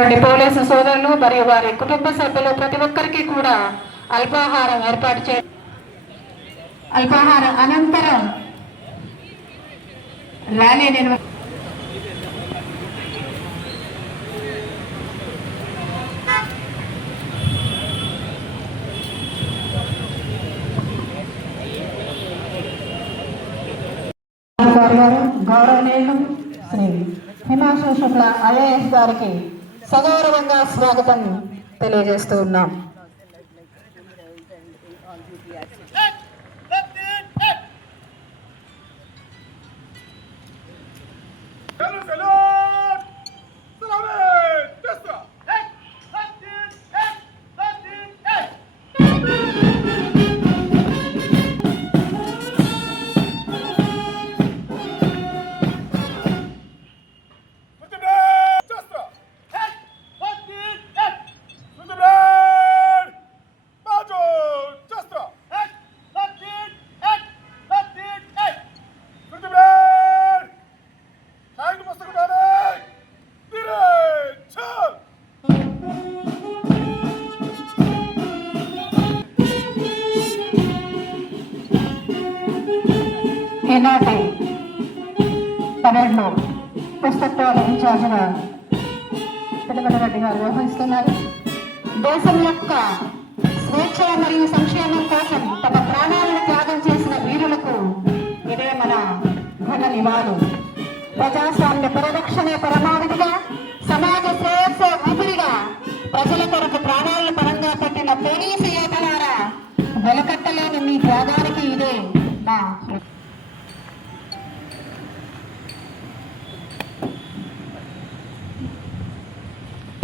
ఉన్నటువంటి పోలీసు సోదరులు మరియు వారి కుటుంబ సభ్యులు ప్రతి ఒక్కరికి కూడా అల్పాహారం ఏర్పాటు చే అల్పాహారం అనంతరం ర్యాలీ నిర్వ గౌరవనీయులు శ్రీ హిమాంశు శుక్ల ఐఏఎస్ గారికి సగౌరవంగా స్వాగతం తెలియజేస్తూ ఉన్నాం Hello, hello. ఈనాటి పరేడ్లో పుస్తకాల ఇన్ఛార్జిగా పిల్లగడ రెడ్డి గారు వ్యవహరిస్తున్నారు. దేశం యొక్క స్వేచ్ఛ మరియు సంక్షేమం కోసం తమ ప్రాణాలను త్యాగం చేసిన వీరులకు ఇదే మన ఘన నివాళు. ప్రజాస్వామ్య పరిరక్షణే పరమావధిగా సమాజ శ్రేయస్సు ఊపిరిగా ప్రజల కొరకు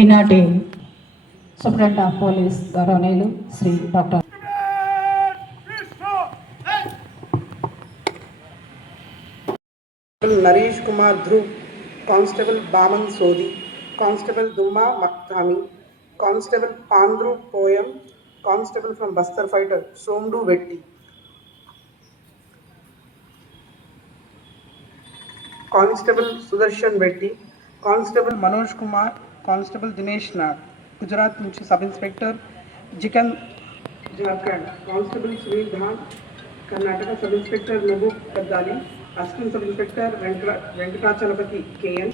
ఈనాటి సూపరింట పోలీస్ గౌరవనీయులు Shri doctor Naresh Kumar Dhruv constable Baman Sodi constable Dumma Maktami constable Pandru Poyam constable from Bastar fighter Somdu Vetti. Constable Sudarshan Vetti constable Manoj Kumar Dinesh Nag, Gujarat मुख्य sub inspector, Jikan Jharkhand, constable Sunil Dhan Karnataka sub inspector Mehboob Kaddali assistant sub inspector Venkata, Venkatachalapathi K N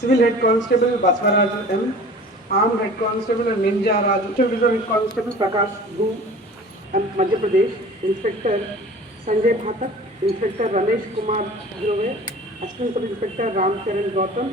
civil head constable Basavaraju M, arm head constable Ninja Raju reserve head constable Prakash भू Madhya Pradesh, inspector Sanjay Bhatak, inspector Ramesh Kumar Dhruve assistant sub inspector Ramcharan Gautam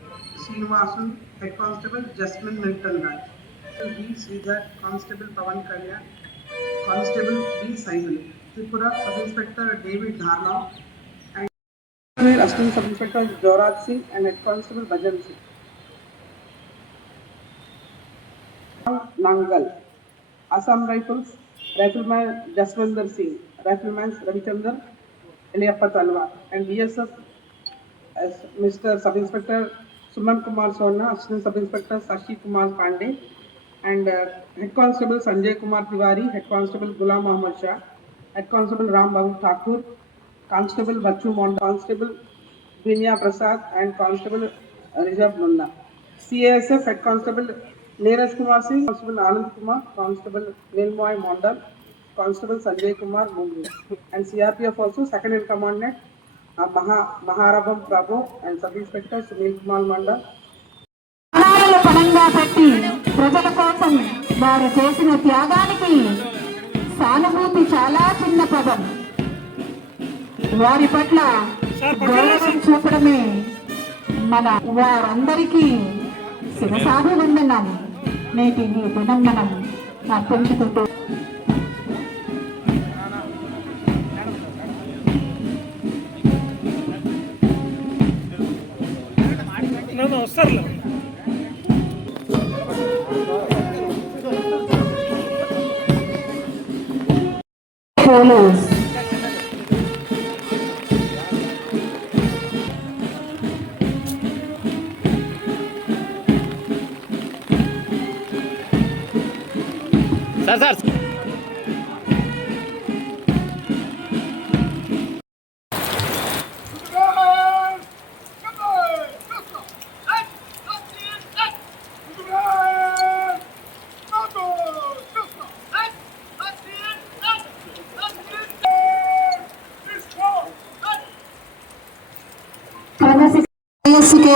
Srinivasan head constable Jasmine Milton Raj B Sridhar constable Pawan Kalyan constable B Simon Tripura sub inspector David Dharna and assistant sub inspector Joraj Singh and head constable Bhajan Singh Nangal Assam Rifles, Rifleman Jaswinder Singh, Rifleman Ravichandran Eliappa Talwar, and BSF as Mr. Sub Inspector Suman Kumar Sona, Assistant Sub Inspector Sashi Kumar Pandey, and uh, Head Constable Sanjay Kumar Tiwari, Head Constable Ghulam Muhammad Shah, Head Constable Ram Babu Thakur, Constable Bachu Monda, Constable Vinya Prasad, and Constable Rizab Munna. CASF Head Constable Neeraj Kumar Singh, Constable Anand Kumar, Constable Nilmoy Mondal, Constable Sanjay Kumar Mumbai, and CRPF also second in command net and Sub Inspector Sunil Kumar Mandal. ప్రాణాలను పణంగా పెట్టి ప్రజల కోసం వారు చేసిన త్యాగానికి సానుభూతి చాలా చిన్న పదం. వారి పట్ల గౌరవం చూపడమే మన వారందరికీ శిరసాభి వందనాలు నేటి ఈ దినం మనం అర్పించుకుంటూ అవసరం లేదు Zar zar.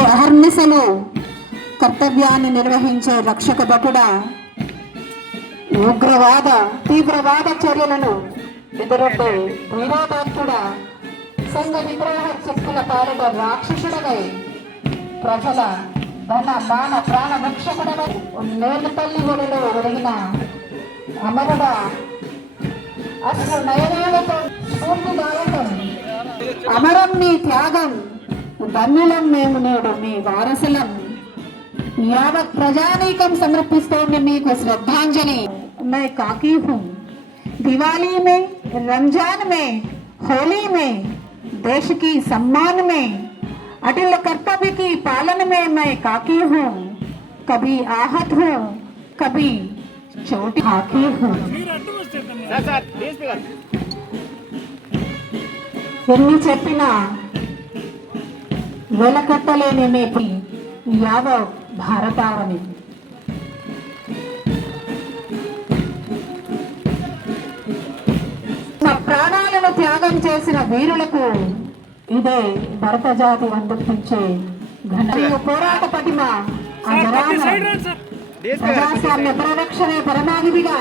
అహర్నిశలు కర్తవ్యాన్ని నిర్వహించే రక్షక భటుడ ఉగ్రవాద తీవ్రవాద చర్యలను ఎదురొడ్డే వీరోదాత్తుడ సంఘ విగ్రహ శక్తుల పాలిట రాక్షసుడవై ప్రజల ధన మాన ప్రాణ భక్షకుడవై నేల తల్లి ఒడిలో ఒడిగిన అమరుడ అసలు నయనాలతో స్ఫూర్తిదాయకం అమరం నీ త్యాగం ధన్యులం మేము నేడు మీ వారసులం యావత్ ప్రజానీకం సమర్పిస్తోంది మీకు శ్రద్ధాంజలి मैं काकी हूँ दिवाली में रमजान में होली में देश की सम्मान में अटल कर्तव्य की पालन में मैं काकी हूँ कभी आहत हूँ कभी चोटी हाकी हूँ సార్ సార్ ప్లీజ్ స్పీకర్ ఎన్ని చెప్పినా వెలకట్టలేని మేపి యాదవ్ భారతావని ప్రాణాలను త్యాగం చేసిన వీరులకు ఇదే భరత జాతి మరియు పోరాట పటిమ ప్రజాస్వామ్య పరిరక్షణే పరమాధిగా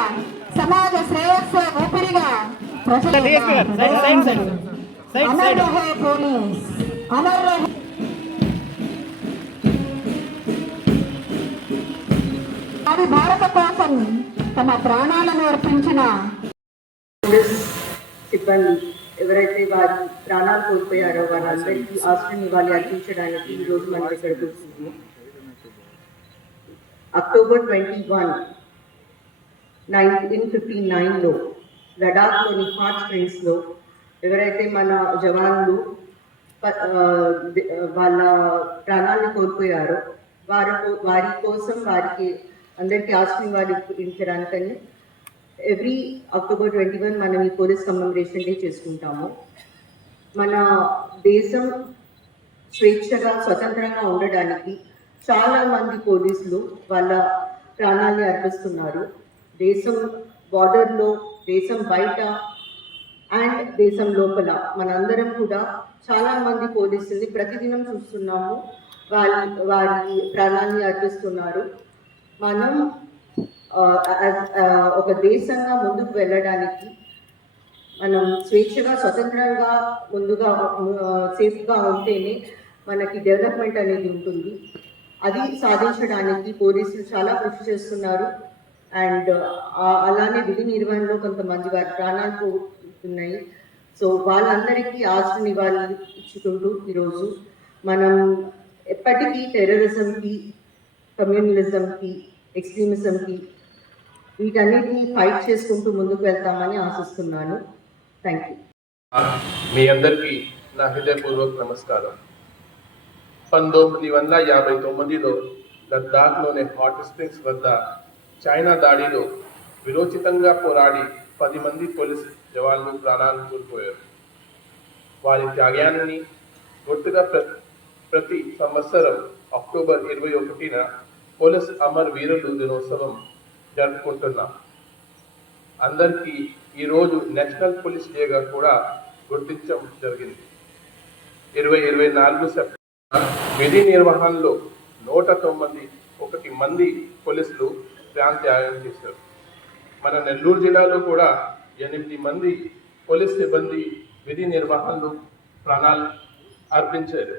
సమాజ శ్రేయస్సు ఊపిరిగా ప్రజల పోలీస్. అమర్ రహే భారత కోసం తమ ప్రాణాలను అర్పించిన సిబ్బంది ఎవరైతే వారి ప్రాణాలు కోల్పోయారో వారందరికీ ఆశ్రయం ఇవ్వాలి అర్పించడానికి ఈ రోజు మన దగ్గరకు వచ్చింది October twenty one nineteen fifty నైన్లో లడాఖ్లోని హాట్ స్ప్రింగ్స్లో ఎవరైతే మన జవాన్లు వాళ్ళ ప్రాణాలను కోల్పోయారో వారి వారి కోసం వారికి అందరికీ ఆశీర్వాదించడానికని ఎవ్రీ అక్టోబర్ ట్వంటీ వన్ మనం ఈ పోలీస్ కమ్మెమరేషన్ డే చేసుకుంటాము. మన దేశం స్వేచ్ఛగా స్వతంత్రంగా ఉండడానికి చాలా మంది పోలీసులు వాళ్ళ ప్రాణాన్ని అర్పిస్తున్నారు. దేశం బార్డర్లో దేశం బయట అండ్ దేశం లోపల మనందరం కూడా చాలా మంది పోలీసుల్ని ప్రతిదినం చూస్తున్నాము. వారి వారి ప్రాణాన్ని అర్పిస్తున్నారు. మనం ఒక దేశంగా ముందుకు వెళ్ళడానికి మనం స్వేచ్ఛగా స్వతంత్రంగా ముందుగా సేఫ్గా ఉంటేనే మనకి డెవలప్మెంట్ అనేది ఉంటుంది. అది సాధించడానికి పోలీసులు చాలా కృషి చేస్తున్నారు. అండ్ అలానే విధి నిర్వహణలో కొంతమంది వారి ప్రాణాలు పోతున్నాయి. సో వాళ్ళందరికీ ఆశని వాళ్ళు ఇచ్చుకుంటూ ఈరోజు మనం ఎప్పటికీ టెర్రరిజంకి కమ్యూనలిజంకి ఎక్స్ట్రీమిజంకి వీటన్నిటిని ఫైట్ చేసుకుంటూ ముందుకు వెళ్తామని ఆశిస్తున్నాను. థ్యాంక్ యూ మీ అందరికీ నా హృదయపూర్వక నమస్కారం. పంతొమ్మిది వందల యాభై తొమ్మిదిలో లద్దాఖ్లోని హాట్ స్ప్రింగ్స్ వద్ద చైనా దాడిలో విరోచితంగా పోరాడి పది మంది పోలీస్ జవాన్లు ప్రాణాలు కోల్పోయారు. వారి త్యాగాన్ని గుర్తుగా ప్ర- ప్రతి సంవత్సరం అక్టోబర్ ఇరవై ఒకటిన పోలీస్ అమర్ వీరులు దినోత్సవం జరుపుకుంటున్నాం. అందరికీ ఈరోజు నేషనల్ పోలీస్ డేగా కూడా గుర్తించడం జరిగింది. ఇరవై ఇరవై నాలుగు సెప్టెంబర్ విధి నిర్వహణలో నూట తొమ్మిది ఒకటి మంది పోలీసులు ప్రాంత్యాగం చేశారు. మన నెల్లూరు జిల్లాలో కూడా ఎనిమిది మంది పోలీస్ సిబ్బంది విధి నిర్వహణలో ప్రాణాలు అర్పించారు.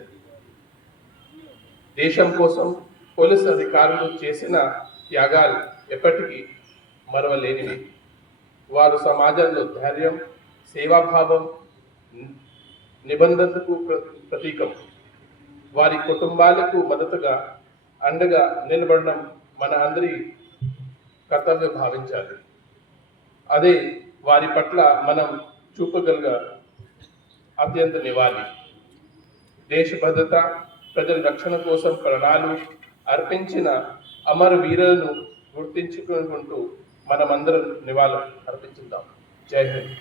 దేశం కోసం పోలీస్ అధికారులు చేసిన త్యాగాలు ఎప్పటికీ మరవలేనివి. వారు సమాజంలో ధైర్యం సేవాభావం నిబంధనలకు ప్ర- ప్రతీకం. వారి కుటుంబాలకు మద్దతుగా అండగా నిలబడడం మన అందరి కర్తవ్యం భావించాలి. అదే వారి పట్ల మనం చూపగలిగ అత్యంత నివాలి దేశ భద్రత ప్రజల రక్షణ కోసం ప్రణాళిక అర్పించిన అమర వీరులను గుర్తించుకుంటూ మనమందరం నివాళులు అర్పించుదాం జై హింద్.